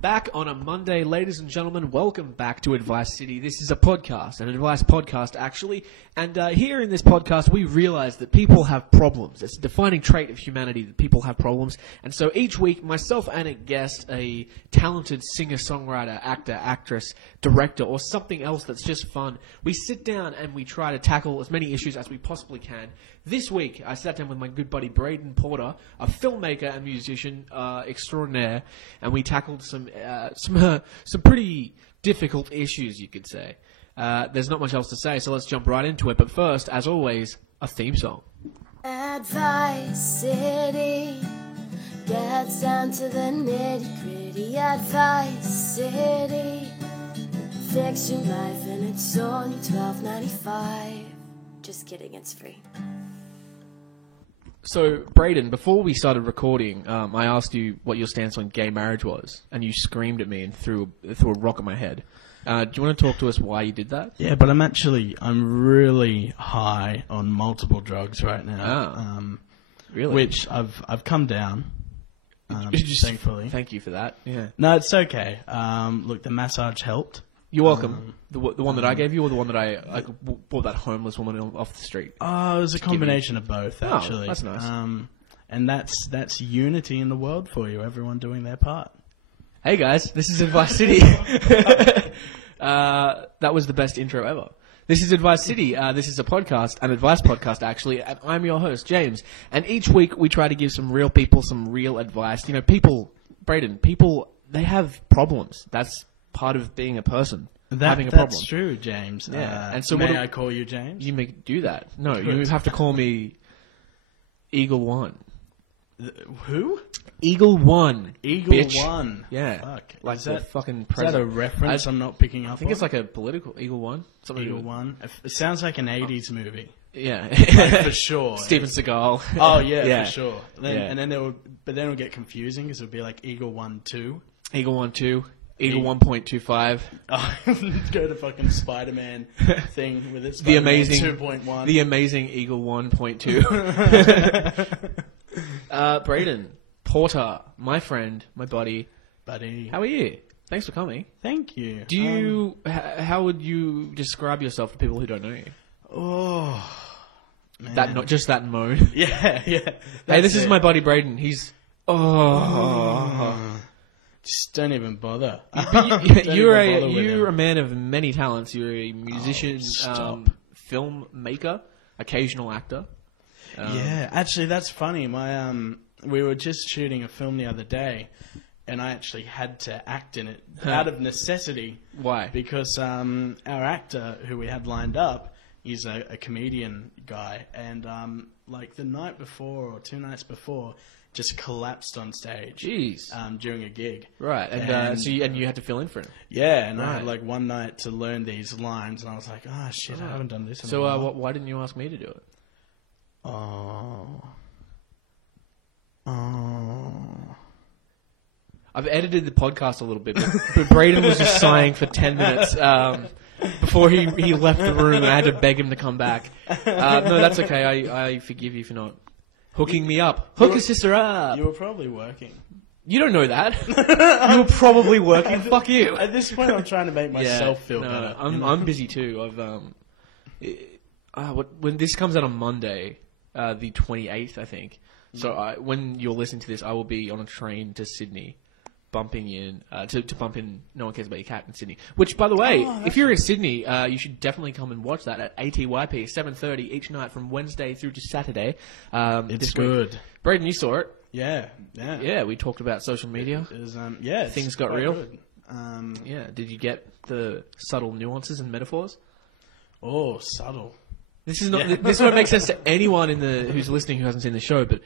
Back on a Monday, ladies and gentlemen, welcome back to Advice City. This is a podcast, an advice podcast actually, and here in this podcast we realise that people have problems. It's a defining trait of humanity that people have problems, and so each week myself and a guest, a talented singer-songwriter, actor, actress, director, or something else that's just fun, we sit down and we try to tackle as many issues as we possibly can. This week I sat down with my good buddy Braden Porter, a filmmaker and musician extraordinaire, and we tackled some pretty difficult issues, you could say. There's not much else to say, so let's jump right into it. But first, as always, a theme song. Advice City gets down to the nitty-gritty. Advice City, fix your life and it's only $12.95. Just kidding, it's free. So, Braden, before we started recording, I asked you what your stance on gay marriage was, and you screamed at me and threw a rock at my head. Do you want to talk to us why you did that? Yeah, but I'm really high on multiple drugs right now. Really? Which I've come down, thankfully. Thank you for that. Yeah. No, it's okay. Look, the massage helped. You're welcome. The one that I gave you, or the one that I bought that homeless woman off the street? Oh, it was a combination of both, actually. Oh, that's nice. And that's unity in the world for you. Everyone doing their part. Hey guys, this is Advice City. That was the best intro ever. This is Advice City. This is a podcast, an advice podcast actually, and I'm your host, James. And each week we try to give some real people some real advice. You know, Braden, they have problems. That's part of being a person. Having a problem. That's true, James. Yeah. And so may I call you James? You may do that. No, you have to call me Eagle One. Who? Eagle One. Eagle bitch. One. Yeah. Fuck. Like the fucking president. Is that a reference I'm not picking up on? I think it's like a political Eagle One. Eagle One. It sounds like an 80s movie. Yeah. Like, for sure. Steven Seagal. Oh, yeah, for sure. Yeah. And then it'll get confusing because it'll be like Eagle 1, 2. Eagle 1, 2. Eagle 1.25. Go to fucking Spider-Man thing with its the amazing 2.1. The amazing Eagle 1.2. Braden Porter, my friend, my buddy. How are you? Thanks for coming. Thank you. Do you? How would you describe yourself to people who don't know you? Oh, man. Not just that moan. Yeah. Hey, this is my buddy Braden. He's Just don't even bother. You're a man of many talents. You're a musician, filmmaker, occasional actor. Yeah, actually, that's funny. We were just shooting a film the other day, and I actually had to act in it out of necessity. Why? Because our actor who we had lined up, he's a comedian guy, and like the night before or 2 nights before, just collapsed on stage. Jeez. During a gig. Right, and you had to fill in for him. Yeah, and I had like one night to learn these lines, and I was like, oh shit, I haven't done this in a while. Why didn't you ask me to do it? I've edited the podcast a little bit, but Braden was just sighing for 10 minutes before he left the room, and I had to beg him to come back. No, that's okay. I forgive you for not hooking me up. Hook a sister up. You were probably working. You don't know that. You were probably working. Fuck you. At this point, I'm trying to make myself feel better. I'm busy too. When this comes out on Monday, the 28th, I think. So when you're listening to this, I will be on a train to Sydney, bumping in to bump in No One Cares About Your Cat in Sydney. Which, by the way, if you're in Sydney, you should definitely come and watch that at ATYP 7:30 each night from Wednesday through to Saturday. It's good. Braden, you saw it. Yeah. We talked about social media. It was, things got real. Good. Yeah. Did you get the subtle nuances and metaphors? Oh, subtle. This is not. This won't make sense to anyone who's listening who hasn't seen the show. But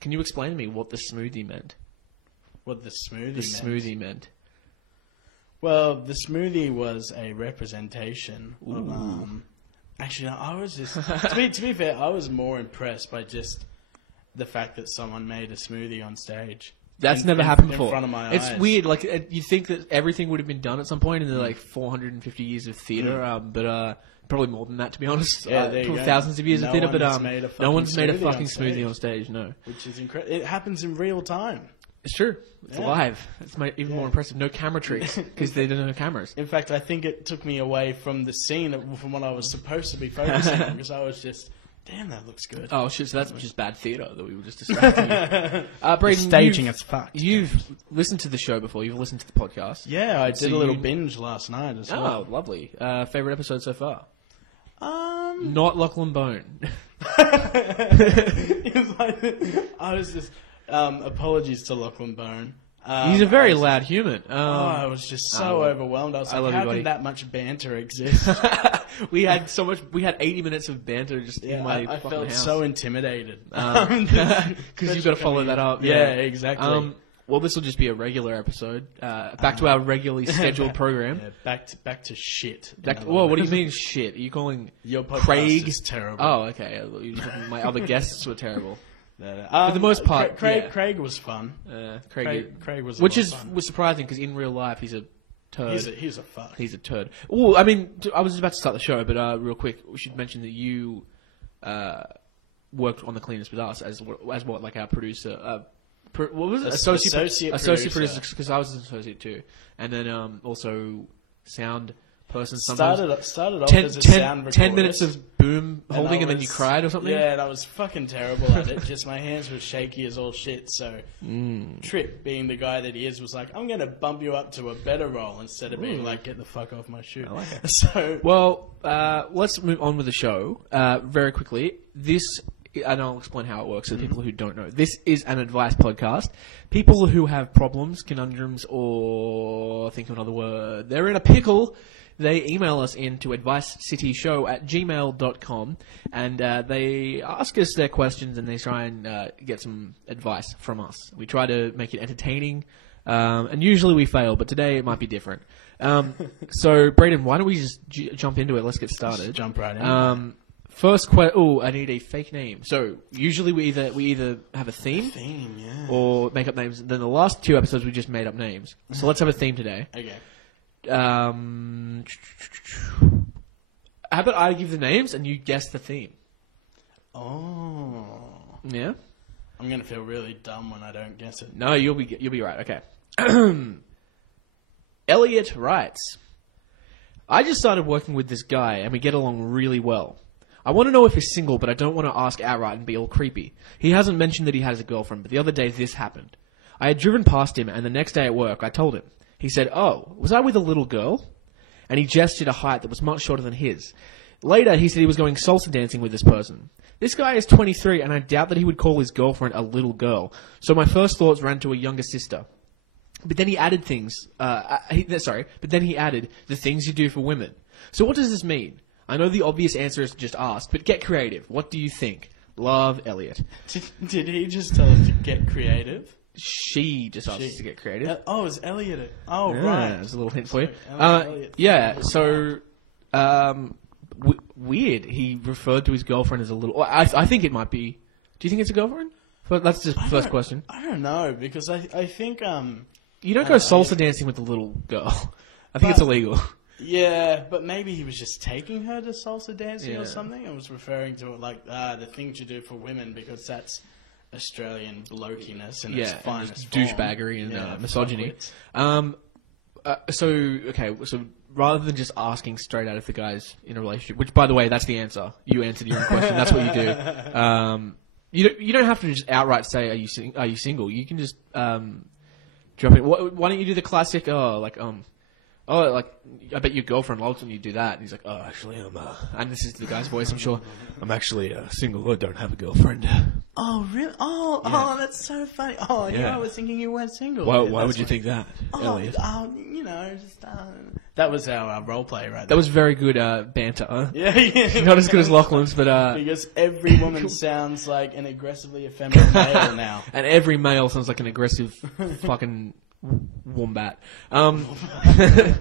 can you explain to me what the smoothie meant? What the smoothie meant? Well, the smoothie was a representation of. Actually, I was just to be fair, I was more impressed by just the fact that someone made a smoothie on stage. That's never happened before. In front of my eyes. It's weird. Like you think that everything would have been done at some point in the 450 years of theatre, but probably more than that, to be honest. Yeah, there you go. Thousands of years of theatre, but no one's made a fucking smoothie on stage. No, which is incredible. It happens in real time. It's true. It's Yeah. live. It's even more impressive. No camera tricks because they don't have cameras. In fact, I think it took me away from the scene, from what I was supposed to be focusing on, because I was just, damn, that looks good. Oh shit! So that's just bad theatre that we were just distracting. Braden, Staging as fuck. You've listened to the show before. You've listened to the podcast. Yeah, I So did a little you- binge last night as well. Oh, lovely. Favorite episode so far? Um, Not Lachlan Bone. it was like, I was just, apologies to Lachlan Bone. He's a very I was loud human. I was just so overwhelmed. I was like, love how you, buddy. can that much banter exist? We had so much. We had 80 minutes of banter just in my I fucking felt house. so intimidated. Because you've got to follow that up. Yeah, exactly. Well, this will just be a regular episode. Back to our regularly scheduled program. Yeah, back to shit. Well, what do you mean shit? Are you calling Your podcast Craig is terrible. Oh, okay. My other guests were terrible. For the most part, Craig was fun. Craig was, which a lot is of fun. was surprising because in real life he's a turd. He's a fuck. He's a turd. Oh, I mean, I was about to start the show, but real quick, we should mention that you worked on the Cleanest with us as what, like our producer. What was it? Associate producer, because I was an associate too, and then also sound person. Started off as a sound recordist. 10 minutes of boom holding, and then you cried or something. Yeah, and I was fucking terrible at it. Just my hands were shaky as all shit. So Trip, being the guy that he is, was like, "I'm gonna bump you up to a better role," instead of being like, "Get the fuck off my shoe." I like it. So Well, let's move on with the show very quickly. And I'll explain how it works to the people who don't know. This is an advice podcast. People who have problems, conundrums, or think of another word, they're in a pickle. They email us into advicecityshow@gmail.com, and they ask us their questions, and they try and get some advice from us. We try to make it entertaining, and usually we fail, but today it might be different. So, Braden, why don't we just jump into it? Let's get started. Let's jump right in. First question. Oh, I need a fake name. So usually we either have a theme, or make up names. Then the last 2 episodes we just made up names. So let's have a theme today. Okay. How about I give the names and you guess the theme? Oh. Yeah. I'm gonna feel really dumb when I don't guess it. No, you'll be right. Okay. Elliot writes, I just started working with this guy and we get along really well. I want to know if he's single, but I don't want to ask outright and be all creepy. He hasn't mentioned that he has a girlfriend, but the other day this happened. I had driven past him, and the next day at work, I told him. He said, "Oh, was I with a little girl?" And he gestured a height that was much shorter than his. Later, he said he was going salsa dancing with this person. This guy is 23, and I doubt that he would call his girlfriend a little girl. So my first thoughts ran to a younger sister. But then he added things. But then he added the things you do for women. So what does this mean? I know the obvious answer is to just ask, but get creative. What do you think? Love, Elliot. Did he just tell us to get creative? She just asked us to get creative. Is Elliot? Oh, Yeah, right. there's a little hint for you. Elliot. Yeah, so weird. He referred to his girlfriend as a little. I think it might be. Do you think it's a girlfriend? But that's just the first question. I don't know, because I think You don't go salsa dancing with a little girl. I think it's illegal. yeah, but maybe he was just taking her to salsa dancing Yeah. or something, and was referring to it like the things you do for women, because that's Australian blokiness and its Yeah, and finest just form. douchebaggery and Yeah, misogyny. fuckwits. So rather than just asking straight out if the guy's in a relationship, which by the way, that's the answer. You answered your own question. That's what you do. You don't have to just outright say, are you single? You can just drop it. Why don't you do the classic? I bet your girlfriend loves when you do that. And he's like, oh, actually, and this is the guy's voice, I'm sure. I'm actually single. I don't have a girlfriend. Oh, really? Oh, that's so funny. Oh, Yeah. I was thinking you weren't single. Why Yeah, would that's you funny. think that, Elliot? That was our role play right there. That was very good banter. Huh? yeah. Not as good as Lachlan's, but Because every woman sounds like an aggressively effeminate male now. and every male sounds like an aggressive fucking wombat. Okay.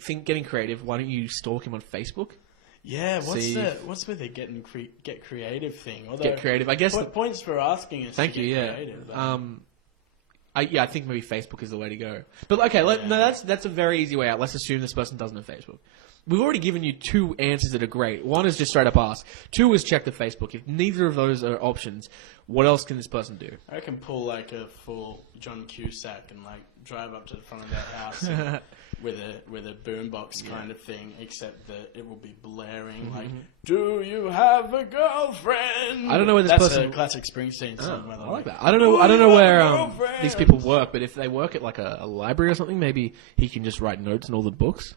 Think getting creative. Why don't you stalk him on Facebook? Yeah, See. what's with the get creative thing? Although, Get creative. I guess. Points for asking us. Thank to you. get Yeah. creative, but- I think maybe Facebook is the way to go. But okay, no, that's a very easy way out. Let's assume this person doesn't have Facebook. We've already given you 2 answers that are great. One is just straight up ask. 2 is check the Facebook. If neither of those are options, what else can this person do? I can pull like a full John Cusack and like drive up to the front of their house and, with a boombox kind of thing, except that it will be blaring like, "Do you have a girlfriend?" I don't know where this That's person. a classic Springsteen song. I like that. I don't know where these people work, but if they work at like a library or something, maybe he can just write notes in all the books.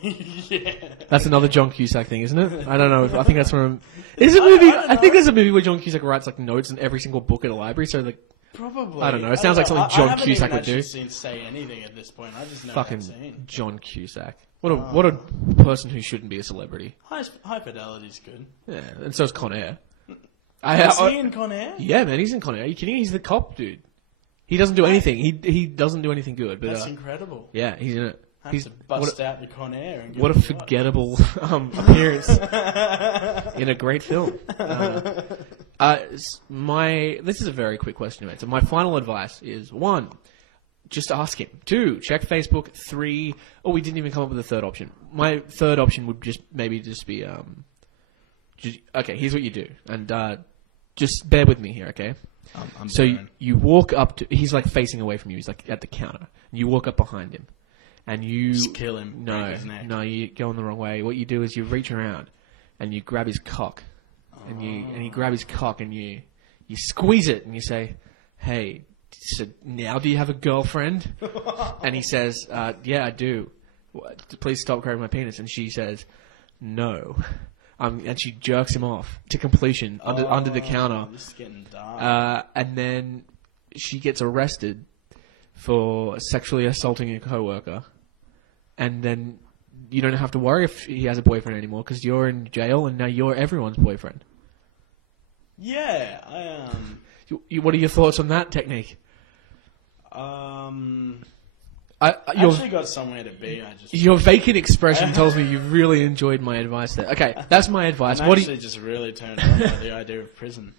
Yeah. That's another John Cusack thing, isn't it? I don't know. I think that's from. Is it a movie? I think there's a movie where John Cusack writes like notes in every single book at a library. So like, Probably. I don't know. It sounds like something John Cusack would do. I haven't even say anything at this point. I just know Fucking that scene. John Cusack. What a person who shouldn't be a celebrity. High Fidelity's good. Yeah, and so is Con Air. Is he in Con Air? Yeah, man, he's in Con Air. Are you kidding? He's the cop, dude. He doesn't do anything. He doesn't do anything good. But That's incredible. yeah, he's in it. I have to bust out the Con Air. And What a forgettable appearance in a great film. This is a very quick question, mate. So my final advice is 1, just ask him. 2, check Facebook. 3, we didn't even come up with a third option. My third option would just be okay. Here's what you do, and just bear with me here, okay? So you walk up to. He's like facing away from you. He's like at the counter. You walk up behind him. And you just kill him. No, you go in the wrong way. What you do is you reach around and you grab his cock, and you grab his cock and you squeeze it and you say, "Hey, so now do you have a girlfriend?" And he says, "Yeah, I do. Please stop grabbing my penis." And she says, "No." And she jerks him off to completion under the counter. This is getting dark. And then she gets arrested for sexually assaulting a coworker. And then you don't have to worry if he has a boyfriend anymore because you're in jail and now you're everyone's boyfriend. Yeah, What are your thoughts on that technique? I actually got somewhere to be. Your vacant expression tells me you really enjoyed my advice there. Okay, that's my advice. I'm actually just really turned on by the idea of prison.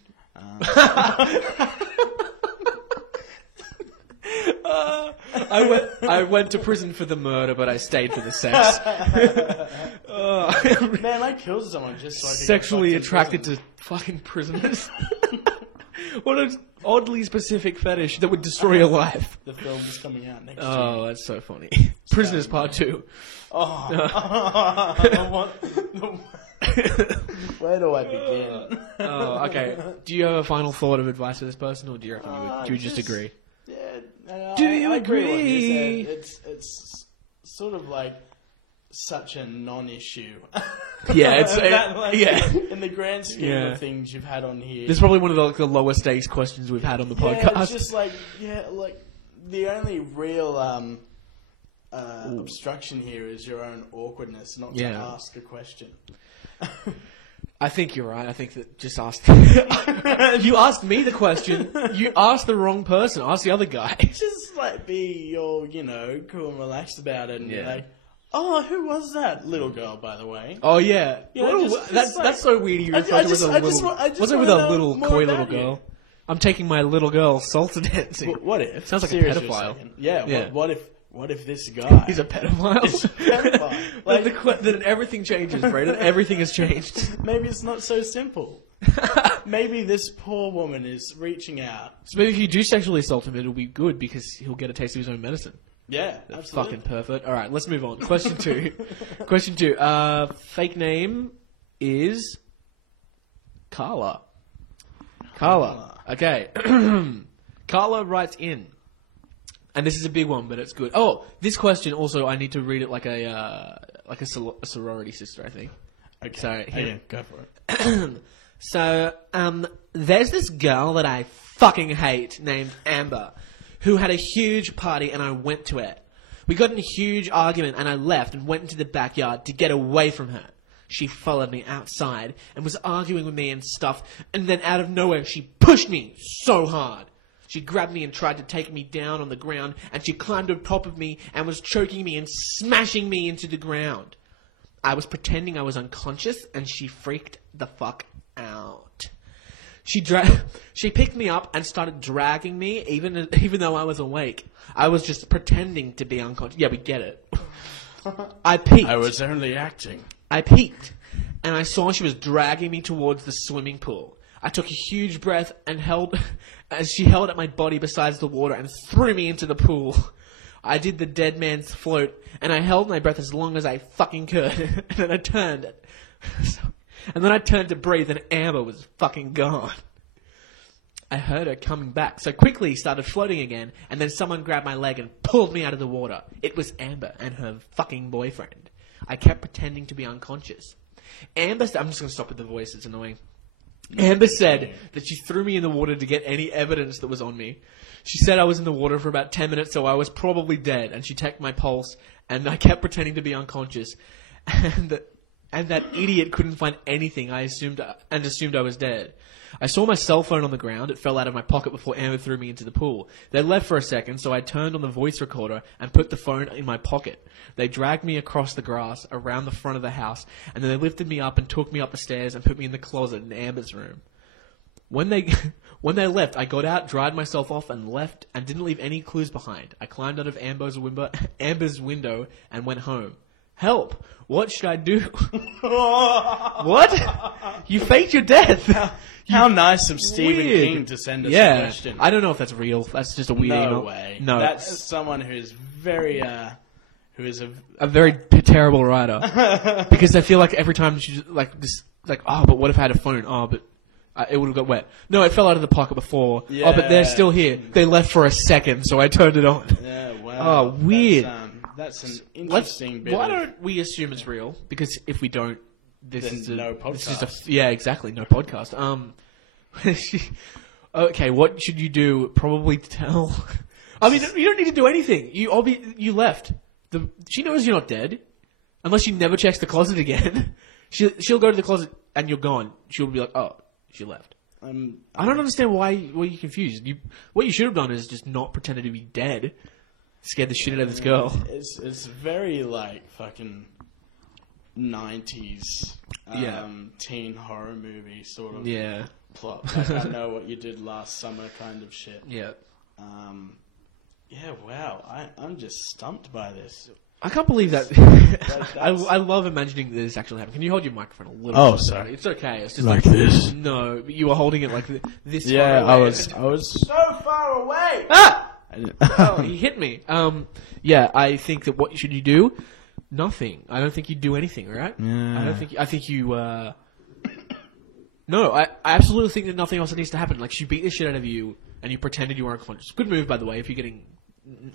I went to prison for the murder, but I stayed for the sex. Man, I killed someone just so I could sexually attracted to fucking prisoners. What an oddly specific fetish that would destroy your life. The film is coming out next year. Oh, that's so funny. Prisoners Part 2. Where do I begin? Okay. Do you have a final thought of advice for this person, or do you reckon you would just agree? Yeah. Do you agree? What you said. It's sort of like such a non-issue. Yeah, it's in the grand scheme of things you've had on here. This is probably one of the lower stakes questions we've had on the podcast. It's just like the only real obstruction here is your own awkwardness, not to ask a question. I think you're right. I think that just ask. You asked me the question. You asked the wrong person. Ask the other guy. Just like be all cool and relaxed about it, and be like, "Oh, who was that little girl, by the way?" Oh yeah, that's so weird. You referred to as a little. Was it with a little coy little girl? I'm taking my little girl salsa dancing. What if? Sounds like a pedophile. Yeah. What if this guy? He's a pedophile. Then everything changes, Brayden. Everything has changed. Maybe it's not so simple. Maybe this poor woman is reaching out. So maybe if you do sexually assault him, it'll be good because he'll get a taste of his own medicine. Yeah, that's absolutely. Fucking perfect. All right, let's move on. Question 2. Question 2. Fake name is Carla. Carla. Okay. Carla writes in. And this is a big one, but it's good. Oh, this question also, I need to read it like a sorority sister, I think. Okay. So, go for it. So, there's this girl that I fucking hate named Amber, who had a huge party and I went to it. We got in a huge argument and I left and went into the backyard to get away from her. She followed me outside and was arguing with me and stuff, and then out of nowhere she pushed me so hard. She grabbed me and tried to take me down on the ground, and she climbed on top of me and was choking me and smashing me into the ground. I was pretending I was unconscious, and she freaked the fuck out. She picked me up and started dragging me, even though I was awake. I was just pretending to be unconscious. Yeah, we get it. I peeked. I was only acting. I peeked, and I saw she was dragging me towards the swimming pool. I took a huge breath and as she held at my body beside the water and threw me into the pool. I did the dead man's float, and I held my breath as long as I fucking could. And then I turned. To breathe, and Amber was fucking gone. I heard her coming back, so quickly started floating again, and then someone grabbed my leg and pulled me out of the water. It was Amber and her fucking boyfriend. I kept pretending to be unconscious. I'm just going to stop with the voice, it's annoying. Amber said that she threw me in the water to get any evidence that was on me. She said I was in the water for about 10 minutes, so I was probably dead, and she checked my pulse, and I kept pretending to be unconscious. And that idiot couldn't find anything. I assumed I was dead. I saw my cell phone on the ground. It fell out of my pocket before Amber threw me into the pool. They left for a second, so I turned on the voice recorder and put the phone in my pocket. They dragged me across the grass around the front of the house, and then they lifted me up and took me up the stairs and put me in the closet in Amber's room. When they left, I got out, dried myself off, and left, and didn't leave any clues behind. I climbed out of Amber's window and went home. Help! What should I do? What? You faked your death. How nice of Stephen King to send us a question. I don't know if that's real. That's just a weird No email. way. No. That's someone who's very, who is a very terrible writer. Because I feel like every time she but what if I had a phone? Oh, but it would have got wet. No, it fell out of the pocket before. Yeah. Oh, but they're still here. They left for a second, so I turned it on. Yeah, wow. Oh, weird. That's an interesting bit. Why don't we assume it's real? Because if we don't, Then no podcast. Yeah, exactly, no podcast. Okay, what should you do? Probably tell. I mean, you don't need to do anything. You left. She knows you're not dead, unless she never checks the closet again. She'll go to the closet and you're gone. She'll be like, oh, she left. I don't understand why you're confused. What you should have done is just not pretended to be dead. Scared the shit out of this girl. It's very like fucking 90s teen horror movie sort of plot. Like, I know what you did last summer kind of shit. Yeah. Yeah, wow. I'm just stumped by this. I can't believe that. I love imagining this actually happening. Can you hold your microphone a little bit? Oh, sorry. It's okay. It's just Like this? No, but you were holding it like this Yeah, far away. I was so far away! Ah! Oh, he hit me. Yeah, I think that what should you do? Nothing. I don't think you'd do anything, right? Yeah. I think you, No, I absolutely think that nothing else needs to happen. Like, she beat the shit out of you, and you pretended you were unconscious. Good move, by the way, if you're getting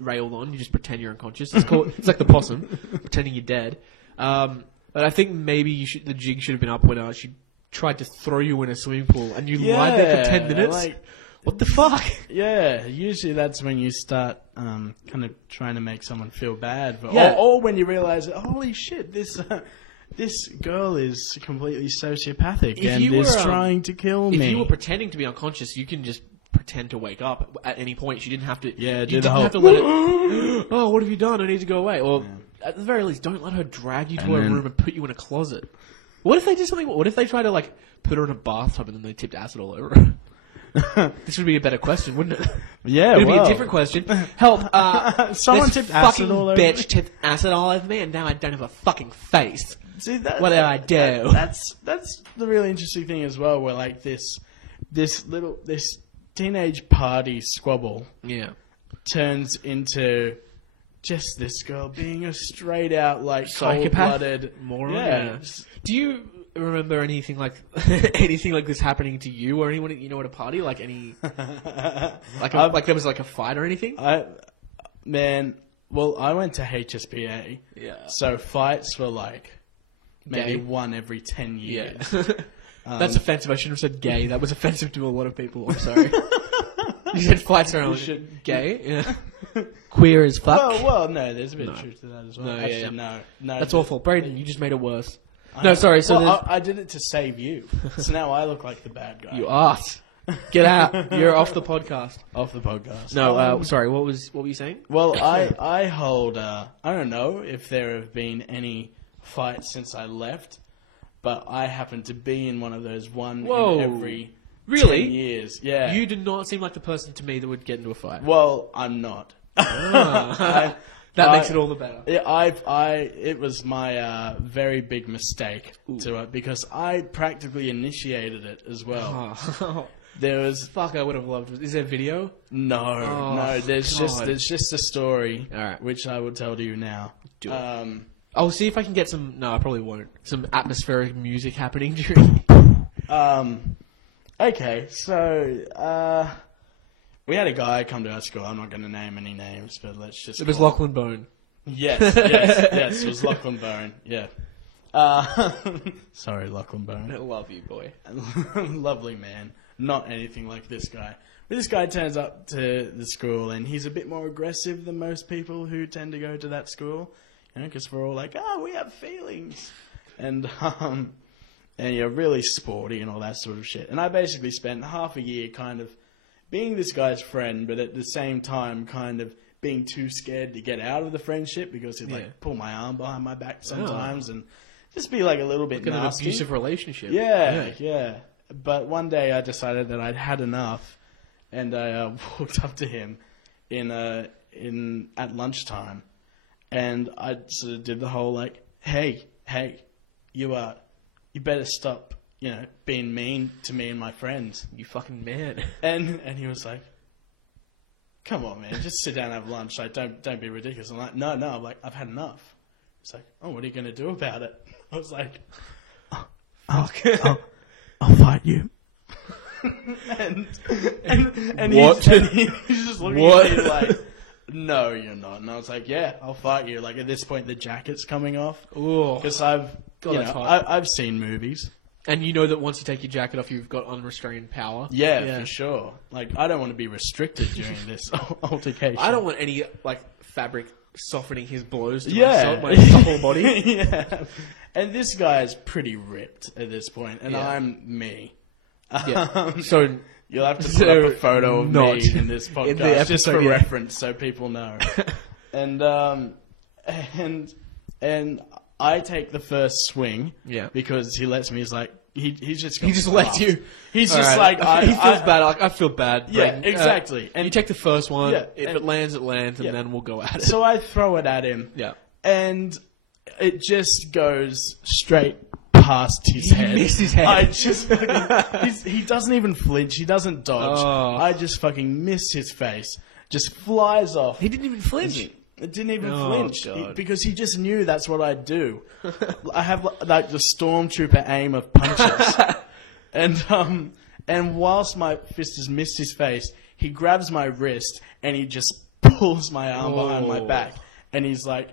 railed on, you just pretend you're unconscious. It's like the possum, pretending you're dead. But I think maybe the jig should have been up when she tried to throw you in a swimming pool, and you lied there for 10 minutes. What the fuck? Yeah, usually that's when you start kind of trying to make someone feel bad. Yeah. Or when you realise, holy shit, this girl is completely sociopathic and is trying to kill me. If you were pretending to be unconscious, you can just pretend to wake up at any point. She didn't have to. Yeah, you didn't have to let it. Oh, what have you done? I need to go away. Or at the very least, don't let her drag you to her room and put you in a closet. What if they did something? What if they tried to put her in a bathtub and then they tipped acid all over her? This would be a better question, wouldn't it? Yeah, it'd be a different question. Help! Someone this tipped acid all over me. bitch tipped acid all over me, and now I don't have a fucking face. See, what do I do? That's the really interesting thing as well. Where like this teenage party squabble, turns into just this girl being a straight out psychopath, cold-blooded moron. Yeah. Do you remember anything like this happening to you or anyone you know at a party? Like any like there was like a fight or anything? I went to HSPA. Yeah. So fights were like maybe one every 10 years. Yeah. That's offensive. I shouldn't have said gay. That was offensive to a lot of people. I'm sorry. You said fights are gay. Yeah. Queer as fuck. Well, no. There's a bit of truth to that as well. Actually, no. That's awful, Braden. You just made it worse. No, sorry. So I did it to save you. So now I look like the bad guy. You ass. Get out. You're off the podcast. Off the podcast. No, sorry. What were you saying? Well, I hold. I don't know if there have been any fights since I left, but I happen to be in one of those in every Really? 10 years. Yeah. You do not seem like the person to me that would get into a fight. Well, I'm not. That makes it all the better. It was my very big mistake because I practically initiated it as well. Oh. There was Fuck, I would have loved. Is there video? no. There's God. just a story, Alright. which I will tell you now. Do it. I'll see if I can get some. No, I probably won't. Some atmospheric music happening during. Okay, so we had a guy come to our school. I'm not going to name any names, but let's just. It was Lachlan Bone. Yes, it was Lachlan Bone. Yeah. Sorry, Lachlan Bone. I love you, boy. Lovely man. Not anything like this guy. But this guy turns up to the school and he's a bit more aggressive than most people who tend to go to that school. You know, because we're all like, oh, we have feelings. And you're really sporty and all that sort of shit. And I basically spent half a year kind of being this guy's friend, but at the same time kind of being too scared to get out of the friendship because he'd like pull my arm behind my back sometimes and just be like a little bit Kind of nasty. abusive relationship. Yeah. But one day I decided that I'd had enough, and I walked up to him at lunchtime, and I sort of did the whole like, hey, you better stop, being mean to me and my friends. You fucking man. And he was like, come on, man, just sit down and have lunch. Like, don't be ridiculous. I'm like, no. I'm like, I've had enough. He's like, oh, what are you going to do about it? I was like, I'll fight you. and What? he's just looking at me like, no, you're not. And I was like, yeah, I'll fight you. Like, at this point, the jacket's coming off. Ooh. Because I've seen movies. And you know that once you take your jacket off, you've got unrestrained power. Yeah, for sure. Like, I don't want to be restricted during this altercation. I don't want any, fabric softening his blows to my whole body. Yeah. And this guy is pretty ripped at this point, and I'm me. Yeah. So you'll have to put up a photo of me in this podcast in the episode, just for reference, so people know. and I take the first swing, because he lets me. He's like, he just lets you. He's just like, he feels bad. I feel bad. Yeah, exactly. And you take the first one. Yeah, if it lands, it lands, and then we'll go at it. So I throw it at him. Yeah. And it just goes straight past his head. He missed his head. I just he doesn't even flinch. He doesn't dodge. Oh. I just fucking missed his face. Just flies off. He didn't even flinch. It didn't even Oh, flinch God. because he just knew that's what I'd do. I have like the stormtrooper aim of punches, and whilst my fist has missed his face, he grabs my wrist and he just pulls my arm behind my back, and he's like,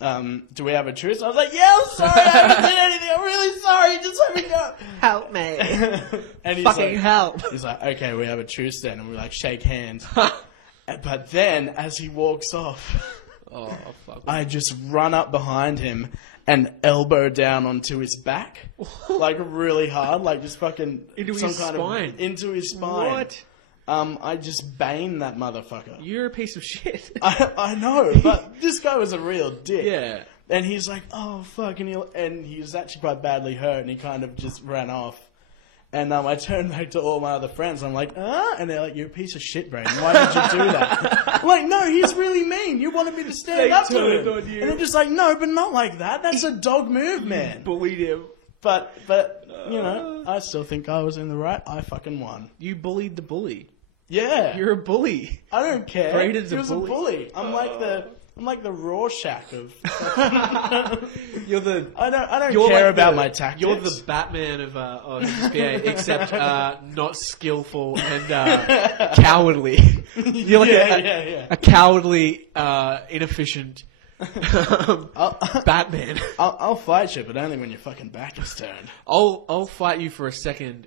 "Do we have a truce?" I was like, "Yeah, I'm sorry, I haven't done anything. I'm really sorry. Just let me go. Help me. And he's Fucking like, help. He's like, "Okay, we have a truce then," and we like shake hands. But then, as he walks off, Oh, fuck. I just run up behind him and elbow down onto his back, like really hard, like just fucking Into his spine. Into his spine. What? I just bane that motherfucker. You're a piece of shit. I know, but this guy was a real dick. Yeah. And he's like, oh fuck, and he was actually quite badly hurt, and he kind of just ran off. And I turned back to all my other friends. I'm like, and they're like, you're a piece of shit, Brayden. Why did you do that? I'm like, no, he's really mean. You wanted me to stand up to him. On you. And they're just like, no, but not like that. That's a dog move, man. Bullied him. But I still think I was in the right. I fucking won. You bullied the bully. Yeah. You're a bully. I don't care. Brayden's he a was bully. a bully. I'm like the Rorschach of. You're the. I don't care about my tactics. You're the Batman of HSPA, except not skillful and cowardly. You're like a cowardly, inefficient Batman. I'll fight you, but only when your fucking back is turned. I'll fight you for a second.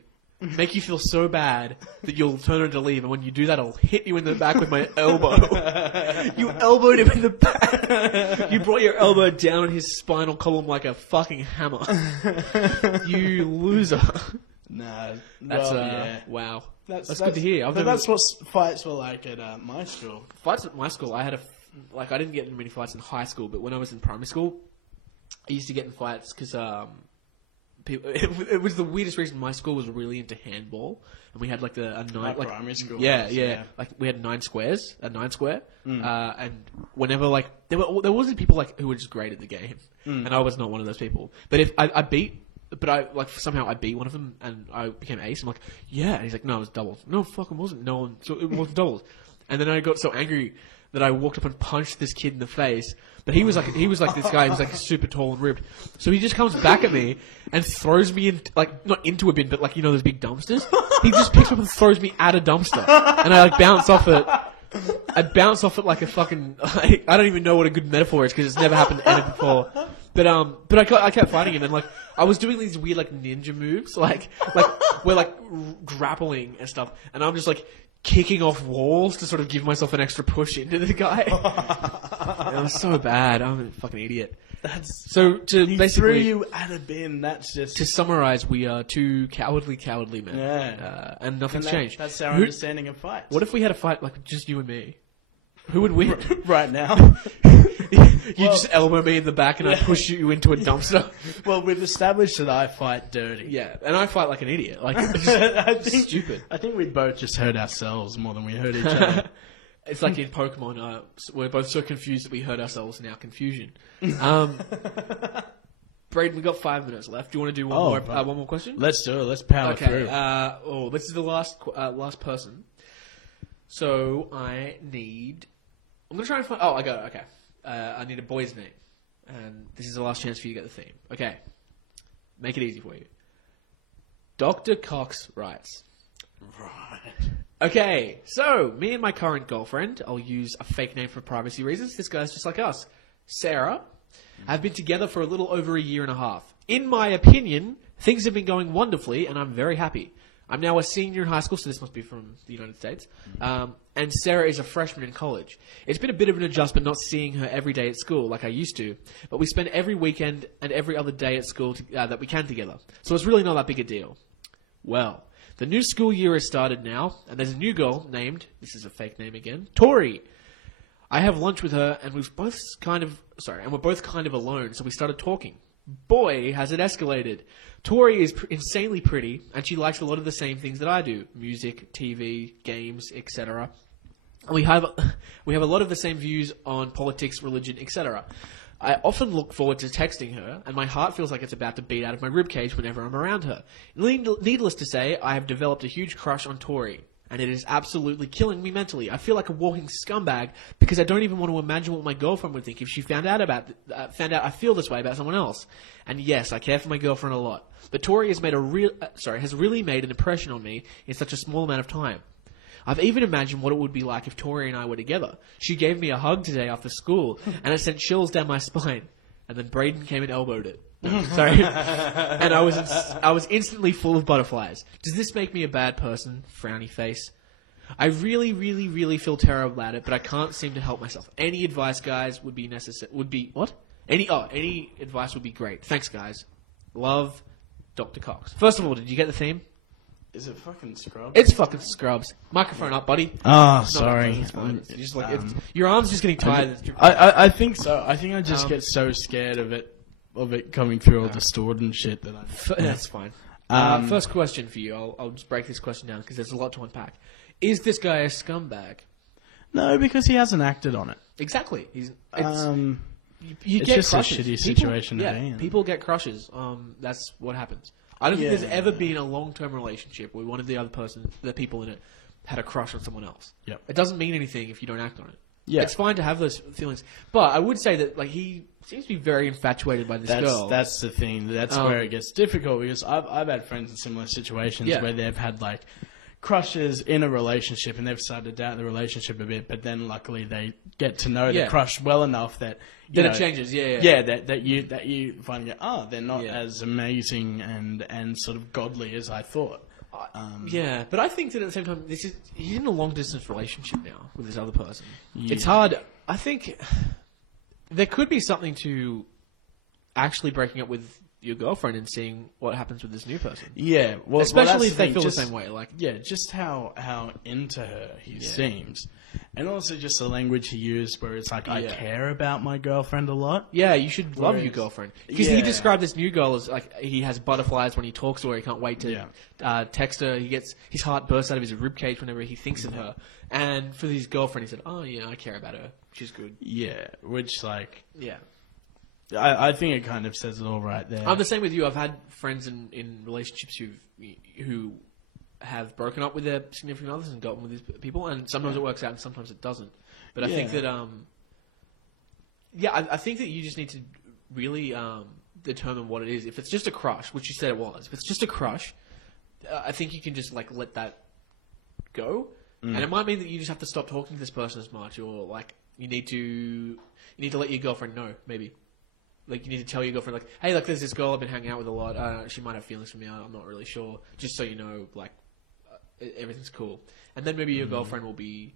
Make you feel so bad that you'll turn around to leave, and when you do that, I'll hit you in the back with my elbow. You elbowed him in the back. You brought your elbow down his spinal column like a fucking hammer. You loser. Nah, That's wow. That's good to hear. That's what fights were like at my school. Fights at my school, I had I didn't get in many fights in high school, but when I was in primary school, I used to get in fights because people. It was the weirdest reason. My school was really into handball, and we had like a nine primary school. Yeah. Like we had 9 squares, a 9 square, and whenever like there wasn't people like who were just great at the game, and I was not one of those people. But if somehow I beat one of them and I became ace. I'm like, yeah, and he's like, no, it was doubles. No, fucking wasn't. No one. So it was doubles. And then I got so angry that I walked up and punched this kid in the face. But he was like this guy. He was like super tall and ripped. So he just comes back at me and throws me in, like, not into a bin, but like, you know, those big dumpsters. He just picks up and throws me at a dumpster, and I like bounce off it. I bounce off it like a fucking. I don't even know what a good metaphor is because it's never happened ever before. But I kept fighting him, and like I was doing these weird like ninja moves, like we're like grappling and stuff, and I'm just like kicking off walls to sort of give myself an extra push into the guy. It was so bad. I'm a fucking idiot. So to he basically threw you at a bin. That's just to summarize, we are two cowardly men. Yeah. And nothing's changed. That's our understanding of fights. What if we had a fight like just you and me? Who would win? Right now? You just elbow me in the back and I push you into a dumpster. Well, we've established that I fight dirty. Yeah, and I fight like an idiot. Like, it's stupid. I think we both just hurt ourselves more than we hurt each other. It's like in Pokemon, we're both so confused that we hurt ourselves in our confusion. Braden, we got 5 minutes left. Do you want to do one more question? Let's do it. Let's power through. This is the last person. So I'm gonna try and find. Oh, I got it. Okay. I need a boy's name, and this is the last chance for you to get the theme. Okay, make it easy for you. Dr. Cox writes. Right. Okay, so me and my current girlfriend, I'll use a fake name for privacy reasons. This guy's just like us, Sarah, have been together for a little over a year and a half. In my opinion, things have been going wonderfully, and I'm very happy. I'm now a senior in high school, so this must be from the United States. And Sarah is a freshman in college. It's been a bit of an adjustment not seeing her every day at school like I used to, but we spend every weekend and every other day at school that we can together. So it's really not that big a deal. Well, the new school year has started now, and there's a new girl named, this is a fake name again, Tori. I have lunch with her, and we're both kind of alone, so we started talking. Boy, has it escalated. Tori is insanely pretty, and she likes a lot of the same things that I do. Music, TV, games, etc. And we have a lot of the same views on politics, religion, etc. I often look forward to texting her, and my heart feels like it's about to beat out of my ribcage whenever I'm around her. Needless to say, I have developed a huge crush on Tori, and it is absolutely killing me mentally. I feel like a walking scumbag because I don't even want to imagine what my girlfriend would think if she found out I feel this way about someone else. And yes, I care for my girlfriend a lot, but Tori has has really made an impression on me in such a small amount of time. I've even imagined what it would be like if Tori and I were together. She gave me a hug today after school, and it sent chills down my spine. And then Braden came and elbowed it. Sorry. And I was instantly full of butterflies. Does this make me a bad person? Frowny face. I really, really, really feel terrible about it, but I can't seem to help myself. Any advice, guys, would be necessary. Any advice would be great. Thanks, guys. Love, Dr. Cox. First of all, did you get the theme? Is it fucking Scrubs? It's fucking Scrubs. Microphone up, buddy. Oh, sorry. It's fine. It's just like your arm's just getting tired. I think so. I think I just get so scared of it coming through all distorted and shit that That's fine. First question for you. I'll just break this question down because there's a lot to unpack. Is this guy a scumbag? No, because he hasn't acted on it. Exactly. You it's get just crushes. a shitty situation to be in. People get crushes. That's what happens. I don't think there's ever been a long-term relationship where one of the people in it, had a crush on someone else. Yep. It doesn't mean anything if you don't act on it. Yeah. It's fine to have those feelings. But I would say that he seems to be very infatuated by this girl. That's the thing. That's where it gets difficult because I've had friends in similar situations where they've had crushes in a relationship and they've started to doubt the relationship a bit, but then luckily they get to know the crush well enough that it changes. That you find they're not as amazing and sort of godly as I thought. But I think that at the same time, he's in a long distance relationship now with this other person. Yeah. It's hard. I think there could be something to actually breaking up with your girlfriend and seeing what happens with this new person. Yeah, well, Especially if that's the they thing, feel just- the same way. Like, Yeah, just how into her he seems. And also just the language he used where it's like, I Yeah. care about my girlfriend a lot. yeah, you should love your Whereas- girlfriend. Because he Yeah. described this new girl as like he has butterflies when he talks to her. He can't wait to Yeah. text her. He gets his heart bursts out of his ribcage whenever he thinks of her. And for his girlfriend, he said, "Oh yeah, I care about her. She's good." Yeah, which like, Yeah. I think it kind of says it all right there. I'm the same with you. I've had friends in relationships who have broken up with their significant others and gotten with these people, and sometimes it works out and sometimes it doesn't. But I think that, I think that you just need to really determine what it is. If it's just a crush, which you said it was, if it's just a crush, I think you can just like let that go, and it might mean that you just have to stop talking to this person as much, or like you need to let your girlfriend know, maybe. Like, you need to tell your girlfriend, like, hey, like, there's this girl I've been hanging out with a lot. She might have feelings for me. I'm not really sure. Just so you know, like, everything's cool. And then maybe your girlfriend will be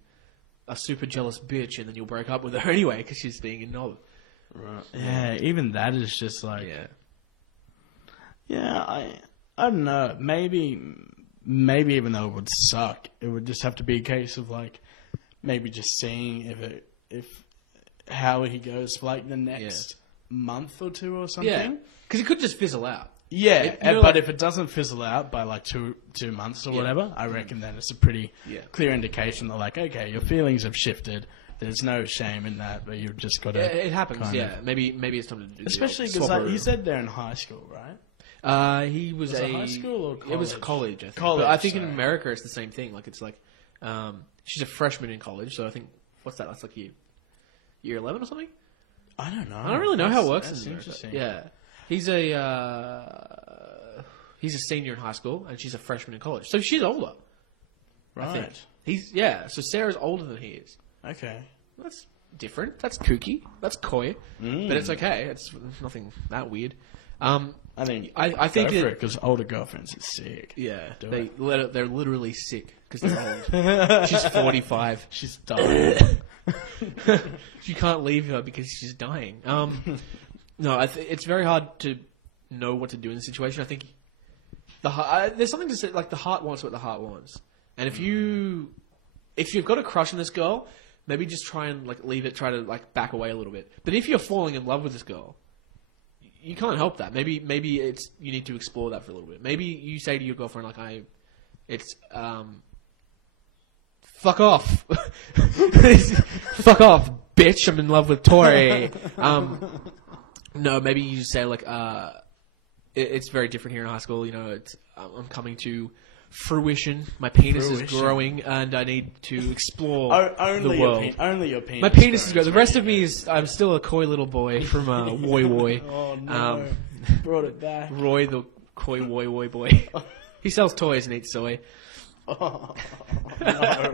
a super jealous bitch, and then you'll break up with her anyway because she's being a knob. Right. Yeah, even that is just like... Yeah, I don't know. Maybe even though it would suck, it would just have to be a case of, like, maybe just seeing if how he goes for, like, the next... month or two or something. Yeah, because it could just fizzle out. Yeah, but like, if it doesn't fizzle out by like two months or whatever, I reckon then it's a pretty clear indication that like, okay, your feelings have shifted. There's no shame in that, but you've just got to. Yeah, it happens. Maybe it's time to do. Especially because like, he said they're in high school, right? He was it high school or college? It was college. I think. College, but I think in sorry. America it's the same thing. Like it's like, she's a freshman in college, so I think what's that? That's like year 11 or something. I don't know. I don't really know how it works That's in America. interesting. Yeah, he's a senior in high school, and she's a freshman in college. So she's older. I think. Right. So Sarah's older than he is. Okay. That's different. That's kooky. That's coy. But it's okay. It's nothing that weird. I think I think go for that- it because older girlfriends are sick. Yeah, Do they're literally sick because they're old. She's 45. She's dying. You can't leave her because she's dying. No, it's very hard to know what to do in this situation. I think there's something to say, like the heart wants what the heart wants, and if you've got a crush on this girl, maybe just try and like leave it, try to like back away a little bit. But if you're falling in love with this girl, you can't help that. Maybe you need to explore that for a little bit. Maybe you say to your girlfriend like fuck off. Fuck off, bitch. I'm in love with Tori. No, maybe you just say like, it's very different here in high school. You know, I'm coming to fruition. My penis is growing, and I need to explore only the world. Only your penis. My penis is growing. The rest of me is I'm still a coy little boy from Woy Woy. Oh no! Brought it back. Roy the coy Woy Woy boy. He sells toys and eats soy. Oh, no.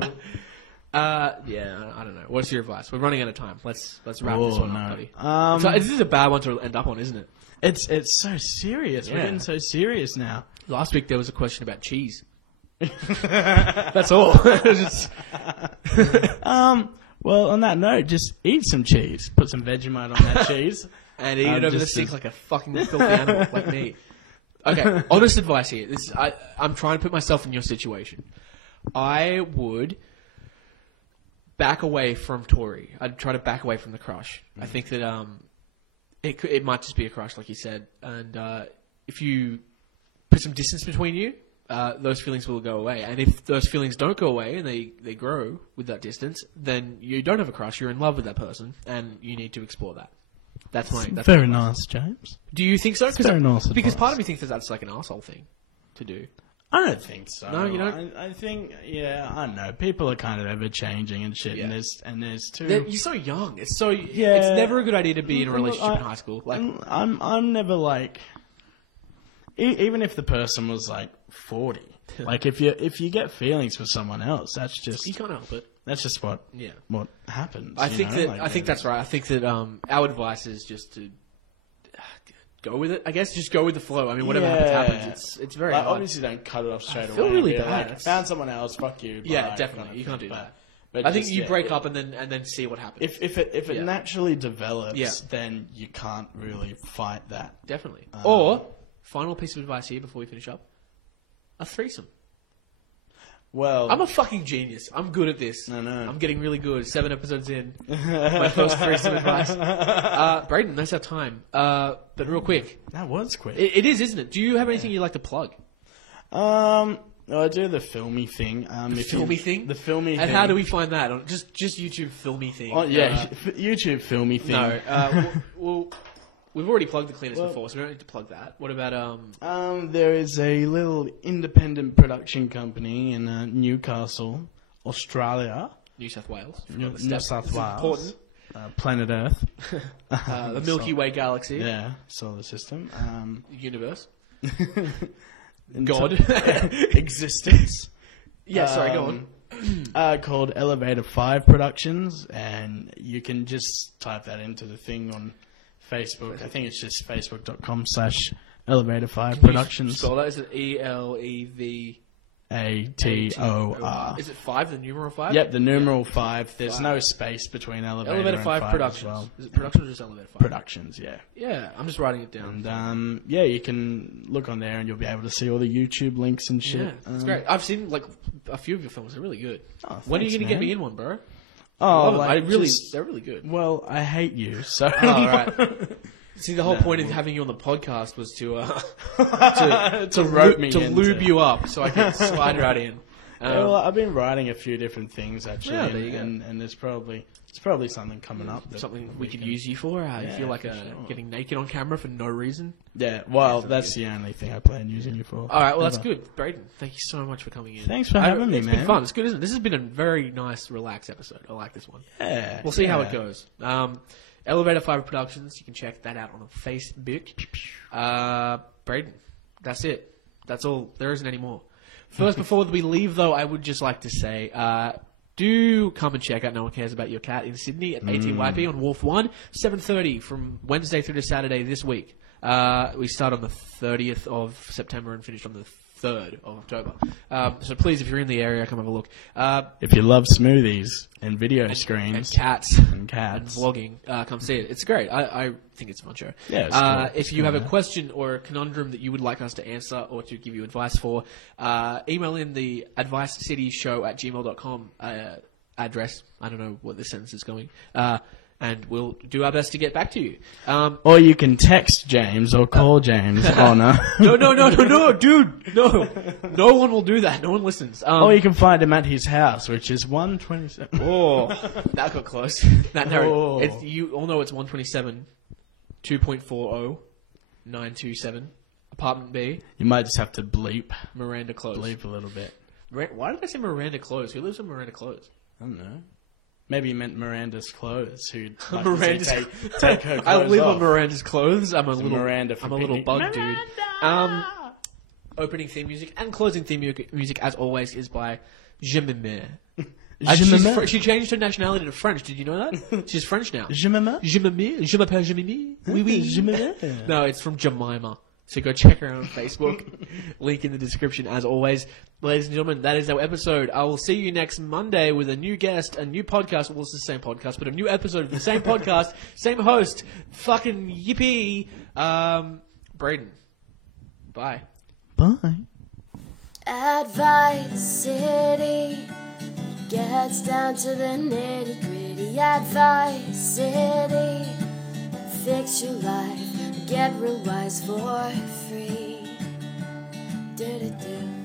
Yeah, I don't know. What's your advice? We're running out of time. Let's wrap this one up, buddy. So this is a bad one to end up on, isn't it? It's so serious. We're getting so serious now. Last week there was a question about cheese. That's all. Just- Well, on that note, just eat some cheese. Put some Vegemite on that cheese. and eat it over the sink like a fucking filthy animal like me. Okay, honest advice here. I'm trying to put myself in your situation. I would back away from Tori. I'd try to back away from the crush. I think that it might just be a crush, like you said. And if you put some distance between you, those feelings will go away. And if those feelings don't go away and they grow with that distance, then you don't have a crush. You're in love with that person, and you need to explore that. That's very nice, James. Do you think so? Very nice Because advice. part of me thinks that that's like an arsehole thing to do. I don't think so. No, you don't? I think, I don't know. People are kind of ever changing and shit, Yeah. and there's two. You're so young. It's never a good idea to be in a relationship in high school. Like, I'm never like, even if the person was like 40, like if you get feelings for someone else, that's just you can't help it. That's just what happens. I think that's right. I think that our advice is just to go with it. I guess just go with the flow. I mean, whatever happens. It's very hard. Obviously don't cut it off straight away. feel really and be bad. like, found someone else. Fuck you. Yeah, bye, definitely. kind of You can't thing. do that. But I think just, you yeah, break up and then see what happens. If it Yeah. naturally develops, Yeah. then you can't really fight that. Definitely. Or, final piece of advice here before we finish up. A threesome. Well, I'm a fucking genius. I'm good at this. I know. I'm getting really good. 7 episodes in. My first threesome advice. Braden, that's our time. But real quick. that was quick. It is, isn't it? Do you have anything you'd like to plug? I do the filmy thing. Filmy thing? The filmy And thing. how do we find that? Just YouTube filmy thing. Oh, yeah, YouTube filmy thing. No. Well, we've already plugged the cleaners before, so we don't need to plug that. What about There is a little independent production company in Newcastle, Australia. New South Wales? New South It's Wales. important. Planet Earth. The Milky Way galaxy. Yeah, solar system. Universe. in God. Existence. Yeah, sorry, go on. Called Elevator 5 Productions, and you can just type that into the thing on Facebook. I think it's just facebook.com/Elevator 5 Productions. Spell that. Is it ELEV? ATOR. Is it 5, the numeral 5? Yep, the numeral 5. There's no space between elevator Elevator and 5 5 Productions. as well. Is it Productions or just Elevator 5? Productions, yeah. Yeah, I'm just writing it down. And yeah, you can look on there and you'll be able to see all the YouTube links and shit. Yeah, it's great. I've seen like a few of your films. They're really good. Oh, When are you thanks, going to get man. me in one, bro? Oh, Love them. just- they're really good. Well, I hate you, so. Oh, all right. See, the whole point of having you on the podcast was to rope me to into- lube you up so I can slide right in. Yeah, well, I've been writing a few different things actually, Yeah, there you go. and there's probably something coming up. That something we could use you for. You feel like for sure. getting naked on camera for no reason. Yeah, well, that's the only thing I plan using you for. All right, well, that's Ever. good. Braden, thank you so much for coming in. Thanks for having me, It's man. been fun. It's good, isn't it? This has been a very nice, relaxed episode. I like this one. Yeah, We'll see how yeah. it goes. Elevator 5 Productions. You can check that out on Facebook. Braden, that's it. That's all. There isn't any more. First, before we leave, though, I would just like to say, do come and check out No One Cares About Your Cat in Sydney at ATYP on Wharf 1, 7:30 from Wednesday through to Saturday this week. We start on the 30th of September and finish on the 3rd of October. So please, if you're in the area, come have a look. If you love smoothies and video screens And cats. and And cats, vlogging, come see it. It's great. I think it's a fun show. Yeah, it's cool. If you have a question or a conundrum that you would like us to answer or to give you advice for, email in the advicecityshow@gmail.com address. I don't know what this sentence is going. And we'll do our best to get back to you. or you can text James or call James on. No, dude, no. No one will do that. No one listens. Or you can find him at his house, which is 127. Oh, that got close. That Oh. you all know it's 127, 2.40, 927, apartment B, You might just have to bleep Miranda Close. a little bit. Why did I say Miranda Close? Who lives in Miranda Close? I don't know. Maybe you meant Miranda's clothes. Who'd Miranda's- take her clothes I live off. on Miranda's clothes. I'm a little Miranda for I'm a little picnic. bug dude. Opening theme music and closing theme music, as always, is by Je m'aime. She changed her nationality to French. Did you know that? She's French now. Je m'aime? Je m'aime. Je m'appelle Jemima. Oui, oui. Je m'aime. No, it's from Jemima. So go check her out on Facebook. Link in the description, as always. Ladies and gentlemen, that is our episode. I will see you next Monday with a new guest, a new podcast. Well, it's the same podcast, but a new episode of the same podcast, same host. Fucking yippee. Braden. Bye. Bye. Advice City gets down to the nitty gritty. Advice City, fix your life, get real wise for free. Do do do.